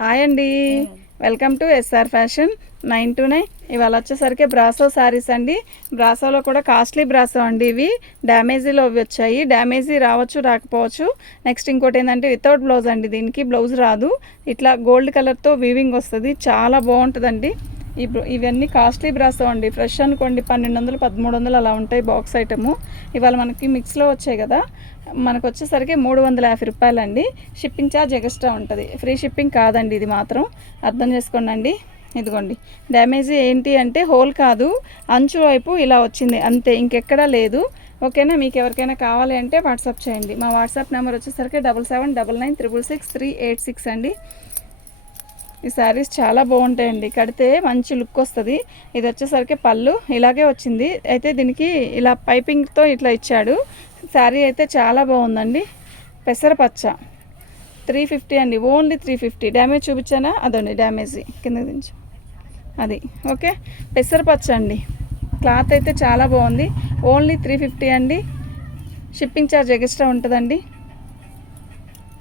Hi అండి, welcome to SR fashion 929. ఇవాళ వచ్చేసరికి బ్రాసో శారీస్ అండి. బ్రాసోలో కూడా కాస్ట్లీ బ్రాసో అండి. ఇవి డ్యామేజీలో వచ్చాయి. డ్యామేజీ రావచ్చు, రాకపోవచ్చు. నెక్స్ట్ ఇంకోటి ఏంటంటే వితౌట్ బ్లౌజ్ అండి. దీనికి బ్లౌజ్ రాదు. ఇట్లా గోల్డ్ కలర్తో వీవింగ్ వస్తుంది. చాలా బాగుంటుందండి. ఇవన్నీ కాస్ట్లీ బ్రాసో అండి. ఫ్రెష్ అనుకోండి 1200 1300 అలా ఉంటాయి బాక్స్ ఐటము. ఇవాళ మనకి మిక్స్లో వచ్చాయి కదా, మనకు వచ్చేసరికి 350 రూపాయలు అండి. షిప్పింగ్ ఛార్జ్ ఎక్స్ట్రా ఉంటుంది. ఫ్రీ షిప్పింగ్ కాదండి, ఇది మాత్రం అర్థం చేసుకోండి. ఇదిగోండి, డ్యామేజ్ ఏంటి అంటే హోల్ కాదు, అంచు వైపు ఇలా వచ్చింది అంతే, ఇంకెక్కడా లేదు. ఓకేనా, మీకు ఎవరికైనా కావాలి అంటే వాట్సాప్ చేయండి. మా వాట్సాప్ నెంబర్ వచ్చేసరికి 7799966386 అండి. ఈ శారీస్ చాలా బాగుంటాయండి, కడితే మంచి లుక్ వస్తుంది. ఇది వచ్చేసరికి పళ్ళు ఇలాగే వచ్చింది. అయితే దీనికి ఇలా పైపింగ్తో ఇట్లా ఇచ్చాడు. శారీ అయితే చాలా బాగుందండి. పెసరపచ్చ 350 అండి, ఓన్లీ 350. డ్యామేజ్ చూపించానా, అదండి డ్యామేజ్ కింద దించు అది. ఓకే, పెసరపచ్చ అండి. క్లాత్ అయితే చాలా బాగుంది. ఓన్లీ 350 అండి. షిప్పింగ్ ఛార్జ్ ఎక్స్ట్రా ఉంటుందండి.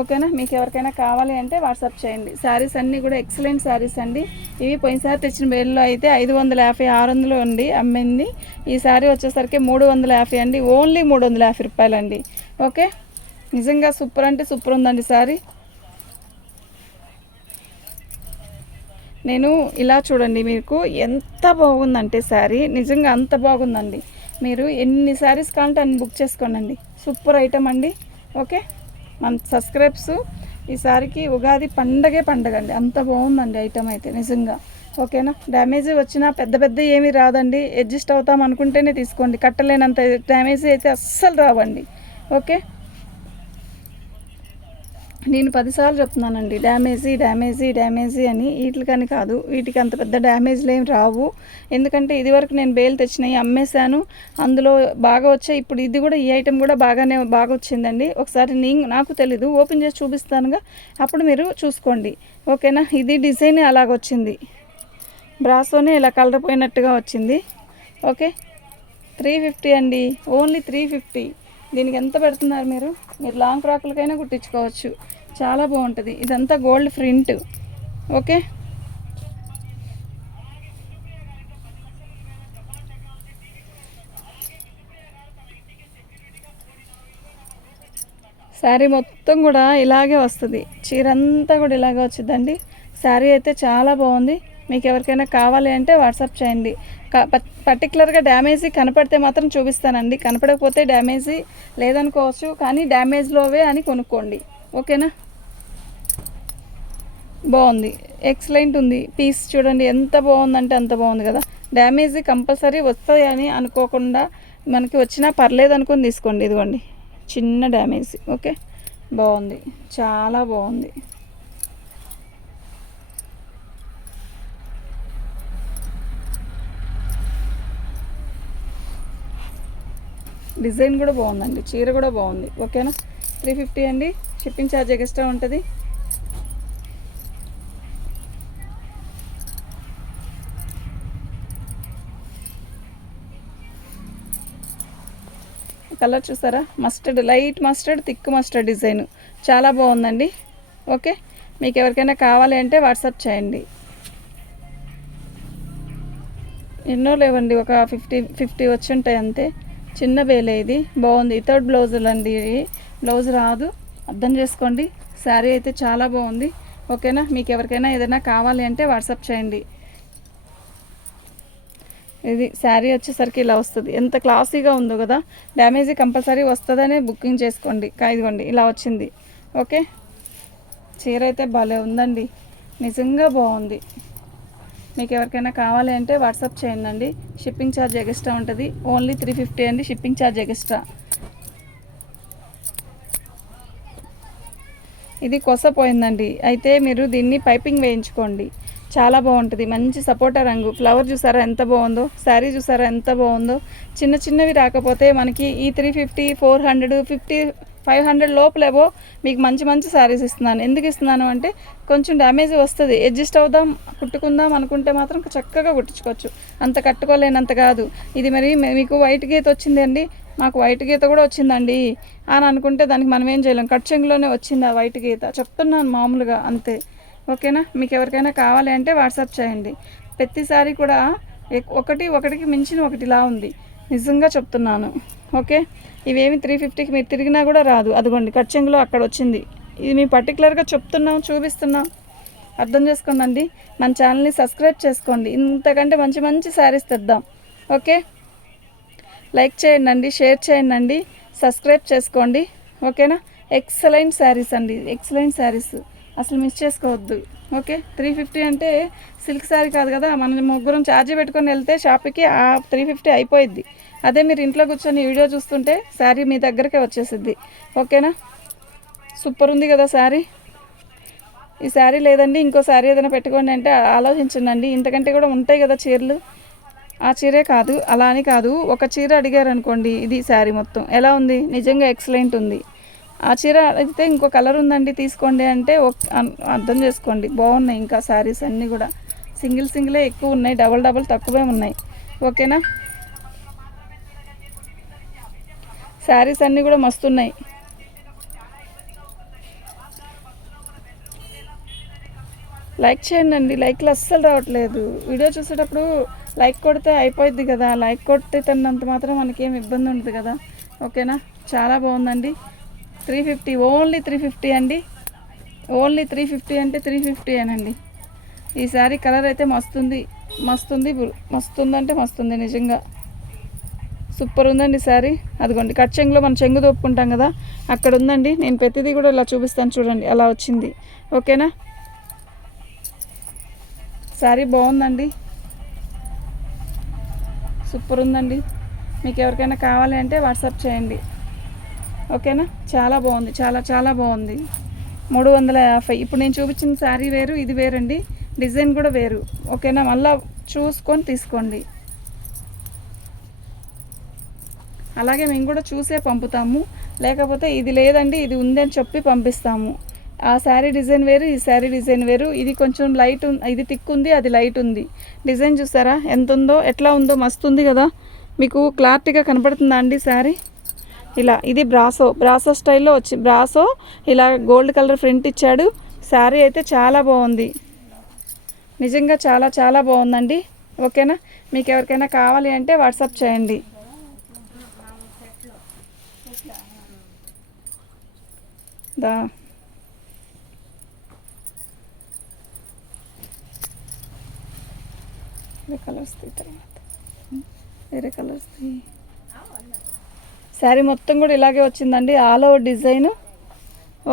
ఓకేనా, మీకు ఎవరికైనా కావాలి అంటే వాట్సాప్ చేయండి. శారీస్ అన్నీ కూడా ఎక్సలెంట్ శారీస్ అండి. ఇవి పోయినసారి తెచ్చిన వేల్లో అయితే 550 600 అండి అమ్మింది. ఈ శారీ వచ్చేసరికి 350 అండి, ఓన్లీ 350 రూపాయలండి. ఓకే, నిజంగా సూపర్ అంటే సూపర్ ఉందండి శారీ. నేను ఇలా చూడండి, మీకు ఎంత బాగుందంటే శారీ నిజంగా అంత బాగుందండి. మీరు ఎన్ని శారీస్ కావాలంటే అన్ని బుక్ చేసుకోండి. సూపర్ ఐటమ్ అండి. ఓకే, మన సబ్స్క్రైబ్స్ ఈసారికి ఉగాది పండగే పండగ అండి. అంత బాగుందండి ఐటమ్ అయితే నిజంగా. ఓకేనా, డ్యామేజ్ వచ్చినా పెద్ద ఏమీ రాదండి. అడ్జస్ట్ అవుతాం అనుకుంటేనే తీసుకోండి. కట్టలేనంత డ్యామేజ్ అయితే అస్సలు రావండి. ఓకే, నేను 10 సార్లు చెప్తున్నానండి డ్యామేజీ అని. వీటికని కాదు, వీటికి అంత పెద్ద డ్యామేజ్లు ఏం రావు. ఎందుకంటే ఇదివరకు నేను బేలు తెచ్చినాయి అమ్మేశాను, అందులో బాగా వచ్చాయి. ఇప్పుడు ఇది కూడా, ఈ ఐటెం కూడా బాగా వచ్చిందండి. ఒకసారి నాకు తెలీదు, ఓపెన్ చేసి చూపిస్తానుగా, అప్పుడు మీరు చూసుకోండి. ఓకేనా, ఇది డిజైన్ అలాగొచ్చింది, బ్రాసోనే ఇలా కలర్ పోయినట్టుగా వచ్చింది. ఓకే, 350 అండి, ఓన్లీ 350. దీనికి ఎంత పెడుతున్నారు మీరు లాంగ్ ఫ్రాకులకైనా కుట్టించుకోవచ్చు. చాలా బాగుంటుంది. ఇదంతా గోల్డ్ ప్రింట్. ఓకే, శారీ మొత్తం కూడా ఇలాగే వస్తుంది. చీర అంతా కూడా ఇలాగే వచ్చిందండి. శారీ అయితే చాలా బాగుంది. మీకు ఎవరికైనా కావాలి అంటే వాట్సాప్ చేయండి. పర్టికులర్గా డ్యామేజీ కనపడితే మాత్రం చూపిస్తానండి. కనపడకపోతే డ్యామేజీ లేదనుకోవచ్చు, కానీ డ్యామేజ్లోవే అని కొనుక్కోండి. ఓకేనా, బాగుంది, ఎక్సలెంట్ ఉంది. పీస్ చూడండి ఎంత బాగుందంటే అంత బాగుంది కదా. డ్యామేజీ కంపల్సరీ వస్తాయి అని అనుకోకుండా, మనకి వచ్చినా పర్లేదు అనుకుని తీసుకోండి. ఇదిగోండి, చిన్న డ్యామేజ్. ఓకే, బాగుంది, చాలా బాగుంది. డిజైన్ కూడా బాగుందండి, చీర కూడా బాగుంది. ఓకేనా, 350 అండి. షిప్పింగ్ ఛార్జ్ ఎక్స్ట్రా ఉంటుంది. కలర్ చూసారా, mustard, light mustard, thick mustard design చాలా బాగుందండి. ఓకే, మీకు ఎవరికైనా కావాలి అంటే వాట్సాప్ చేయండి. ఎన్నో లేవండి, ఒక 50 వచ్చి ఉంటాయి అంతే. చిన్న వేలే, ఇది బాగుంది. వితౌట్ బ్లౌజులు అండి, బ్లౌజ్ రాదు, అర్థం చేసుకోండి. శారీ అయితే చాలా బాగుంది. ఓకేనా, మీకు ఎవరికైనా ఏదైనా కావాలి అంటే వాట్సాప్ చేయండి. ఇది శారీ వచ్చేసరికి ఇలా వస్తుంది. ఎంత క్లాసీగా ఉందో కదా. డ్యామేజీ కంపల్సరీ వస్తుందనే బుకింగ్ చేసుకోండి. ఇదిగోండి ఇలా వచ్చింది. ఓకే, చీర అయితే భలే ఉందండి, నిజంగా బాగుంది. మీకు ఎవరికైనా కావాలి అంటే వాట్సాప్ చేయండి. షిప్పింగ్ ఛార్జ్ ఎక్స్ట్రా ఉంటుంది. ఓన్లీ 350 అండి, షిప్పింగ్ ఛార్జ్ ఎక్స్ట్రా. ఇది కొసపోయిందండి, అయితే మీరు దీన్ని పైపింగ్ వేయించుకోండి. చాలా బాగుంటుంది. మంచి సపోటా రంగు, ఫ్లవర్ చూసారా ఎంత బాగుందో, శారీ చూసారా ఎంత బాగుందో. చిన్నవి రాకపోతే మనకి ఈ 350 400 50 500 లోపలేవో మీకు మంచి శారీస్ ఇస్తున్నాను. ఎందుకు ఇస్తున్నాను అంటే, కొంచెం డ్యామేజ్ వస్తుంది, అడ్జస్ట్ అవుదాం కుట్టుకుందాం అనుకుంటే మాత్రం చక్కగా కుట్టించుకోవచ్చు. అంత కట్టుకోలేనంత కాదు. ఇది మరి మీకు వైట్ గీత వచ్చింది అండి, మాకు వైట్ గీత కూడా వచ్చిందండి అని అనుకుంటే దానికి మనం ఏం చేయలేం. కట్ చెంగులోనే వచ్చింది ఆ వైట్ గీత, చెప్తున్నాను మామూలుగా అంతే. ఓకేనా. మీకు ఎవరికైనా కావాలి అంటే వాట్సాప్ చేయండి. ప్రతి సారీ కూడా ఒకటికి మించిన ఒకటిలా ఉంది, నిజంగా చెప్తున్నాను. ఓకే, ఇవేమి 350కి మీరు తిరిగినా కూడా రాదు. అదిగోండి కట్ చెంగులో అక్కడ వచ్చింది. ఇది మీ పర్టికులర్గా చెప్తున్నాం, చూపిస్తున్నాం, అర్థం చేసుకోండి. మన ఛానల్ని సబ్స్క్రైబ్ చేసుకోండి, ఇంతకంటే మంచి మంచి శారీస్ తెద్దాం. ఓకే, లైక్ చేయండి, షేర్ చేయండి, సబ్స్క్రైబ్ చేసుకోండి. ఓకేనా. ఎక్సలెంట్ శారీస్ అండి, ఎక్సలెంట్ శారీస్, అసలు మిస్ చేసుకోవద్దు. ఓకే, 350 అంటే సిల్క్ శారీ కాదు కదా, మనం ముగ్గురం ఛార్జీ పెట్టుకొని వెళ్తే షాప్కి ఆ 350 అయిపోయిద్ది. అదే మీరు ఇంట్లో కూర్చొని వీడియో చూస్తుంటే శారీ మీ దగ్గరకే వచ్చేసిద్ది. ఓకేనా. సూపర్ ఉంది కదా శారీ. ఈ శారీ లేదండి ఇంకో శారీ ఏదైనా పెట్టుకోండి అంటే ఆలోచించండి. ఇంతకంటే కూడా ఉంటాయి కదా చీరలు. ఆ చీరే కాదు, అలా అని కాదు, ఒక చీర అడిగారు అనుకోండి, ఇది శారీ మొత్తం ఎలా ఉంది, నిజంగా ఎక్సలెంట్ ఉంది. ఆ చీర అయితే ఇంకో కలర్ ఉందండి తీసుకోండి అంటే అర్థం చేసుకోండి. బాగున్నాయి ఇంకా శారీస్ అన్నీ కూడా సింగిలే ఎక్కువ ఉన్నాయి, డబల్ తక్కువే ఉన్నాయి. ఓకేనా. శారీస్ అన్నీ కూడా మస్తున్నాయి. లైక్ చేయండి, లైక్లు అస్సలు రావట్లేదు. వీడియో చూసేటప్పుడు లైక్ కొడితే అయిపోద్ది కదా, లైక్ కొడితే తిన్నంత మాత్రం మనకేం ఇబ్బంది ఉండదు కదా. ఓకేనా. చాలా బాగుందండి. 350, ఓన్లీ 350 అండి. ఓన్లీ 350 అంటే 350 అనండి. ఈ శారీ కలర్ అయితే మస్తుందంటే మస్తుంది, నిజంగా సూపర్ ఉందండి శారీ. అదిగోండి కట్ చెంగులో మనం చెంగు దోపుకుంటాం కదా, అక్కడ ఉందండి. నేను ప్రతిదీ కూడా ఇలా చూపిస్తాను చూడండి, అలా వచ్చింది. ఓకేనా. శారీ బాగుందండి, సూపర్ ఉందండి. మీకు ఎవరికైనా కావాలి అంటే వాట్సాప్ చేయండి. ఓకేనా. చాలా బాగుంది, చాలా బాగుంది. 350. ఇప్పుడు నేను చూపించిన శారీ వేరు, ఇది వేరండి, డిజైన్ కూడా వేరు. ఓకేనా. మళ్ళీ చూసుకొని తీసుకోండి. అలాగే మేము కూడా చూసే పంపుతాము, లేకపోతే ఇది లేదండి ఇది ఉంది అని చెప్పి పంపిస్తాము. ఆ శారీ డిజైన్ వేరు, ఈ శారీ డిజైన్ వేరు. ఇది కొంచెం లైట్ ఇది థిక్ ఉంది, అది లైట్ ఉంది. డిజైన్ చూసారా ఎంత ఉందో, ఎట్లా ఉందో, మస్తు ఉంది కదా. మీకు క్లారిటీగా కనపడుతుందా అండి శారీ. ఇలా ఇది బ్రాసో స్టైల్లో వచ్చి బ్రాసో ఇలా గోల్డ్ కలర్ ప్రింట్ ఇచ్చాడు. శారీ అయితే చాలా బాగుంది, నిజంగా చాలా బాగుందండి. ఓకేనా. మీకు ఎవరికైనా కావాలి అంటే వాట్సాప్ చేయండి. దా కలర్స్ తర్వాత వేరే కలర్స్. శారీ మొత్తం కూడా ఇలాగే వచ్చిందండి, ఆల్ ఓవర్ డిజైన్.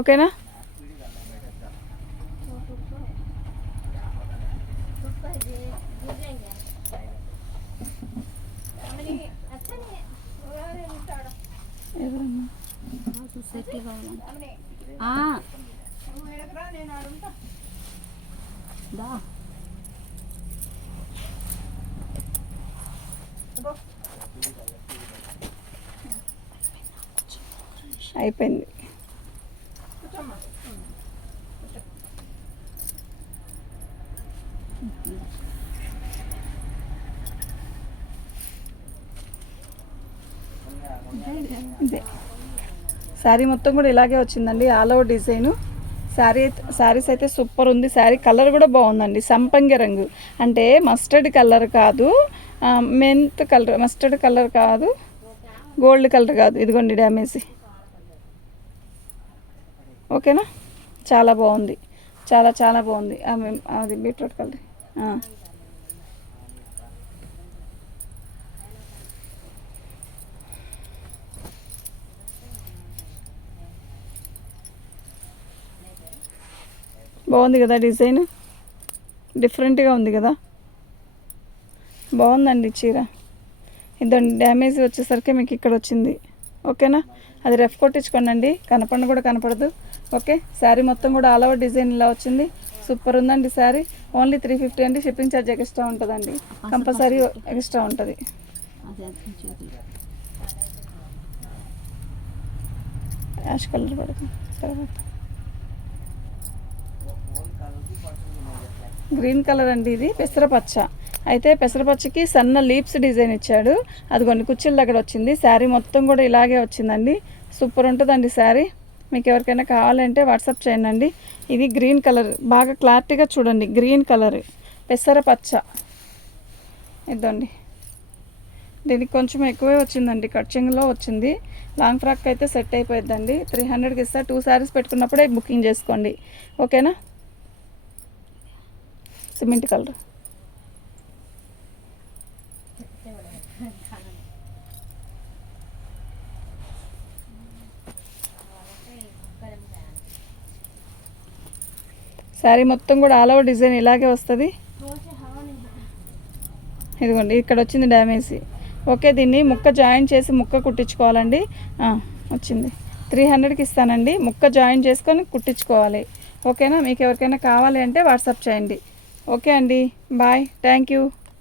ఓకేనా. అయిపోయింది. శారీ మొత్తం కూడా ఇలాగే వచ్చిందండి, ఆల్ ఓవర్ డిజైను. శారీస్ అయితే సూపర్ ఉంది. శారీ కలర్ కూడా బాగుందండి, సంపంగి రంగు అంటే మస్టర్డ్ కలర్ కాదు, మెంత్ కలర్, మస్టర్డ్ కలర్ కాదు, గోల్డ్ కలర్ కాదు. ఇదిగోండి డ్యామేజ్. ఓకేనా. చాలా బాగుంది, చాలా బాగుంది. అది బీట్రూట్ కలర్. బాగుంది కదా, డిజైన్ డిఫరెంట్గా ఉంది కదా, బాగుందండి చీర. ఇదండి డ్యామేజ్ వచ్చేసరికి మీకు ఇక్కడ వచ్చింది. ఓకేనా. అది రెఫ్ కొట్టించుకోండి, కనపడిన కూడా కనపడదు. ఓకే. శారీ మొత్తం కూడా ఆల్ ఓవర్ డిజైన్ ఇలా వచ్చింది, సూపర్ ఉందండి శారీ. ఓన్లీ 350 అండి. షిప్పింగ్ ఛార్జ్ ఎక్స్ట్రా ఉంటుందండి, కంపల్సరీ ఎక్స్ట్రా ఉంటుంది. యాష్ కలర్ పడుతుంది, తర్వాత గ్రీన్ కలర్ అండి, ఇది పెసరపచ్చ. అయితే పెసరపచ్చకి సన్న లీప్స్ డిజైన్ ఇచ్చాడు, అది కొన్ని కుర్చీల దగ్గర వచ్చింది. శారీ మొత్తం కూడా ఇలాగే వచ్చిందండి, సూపర్ ఉంటుందండి శారీ. మీకు ఎవరికైనా కావాలంటే వాట్సాప్ చేయండి. ఇది గ్రీన్ కలర్, బాగా క్లారిటీగా చూడండి, గ్రీన్ కలర్ పెసర పచ్చ. ఇదండి, దీనికి కొంచెం ఎక్కువే వచ్చిందండి, కట్చింగ్లో వచ్చింది. లాంగ్ ఫ్రాక్ అయితే సెట్ అయిపోద్దండి. 300కి ఇస్తా. 2 శారీస్ పెట్టుకున్నప్పుడే బుకింగ్ చేసుకోండి, ఓకేనా. Cement colour. శారీ మొత్తం కూడా ఆల్ ఓవర్ డిజైన్ ఇలాగే వస్తుంది. ఇదిగోండి, ఇక్కడ వచ్చింది డ్యామేజ్. ఓకే, దీన్ని ముక్క జాయిన్ చేసి ముక్క కుట్టించుకోవాలండి. వచ్చింది. 300కి ఇస్తానండి. ముక్క జాయిన్ చేసుకొని కుట్టించుకోవాలి, ఓకేనా. మీకు ఎవరికైనా కావాలి అంటే వాట్సాప్ చేయండి. ఓకే అండి, బాయ్, థ్యాంక్ యూ.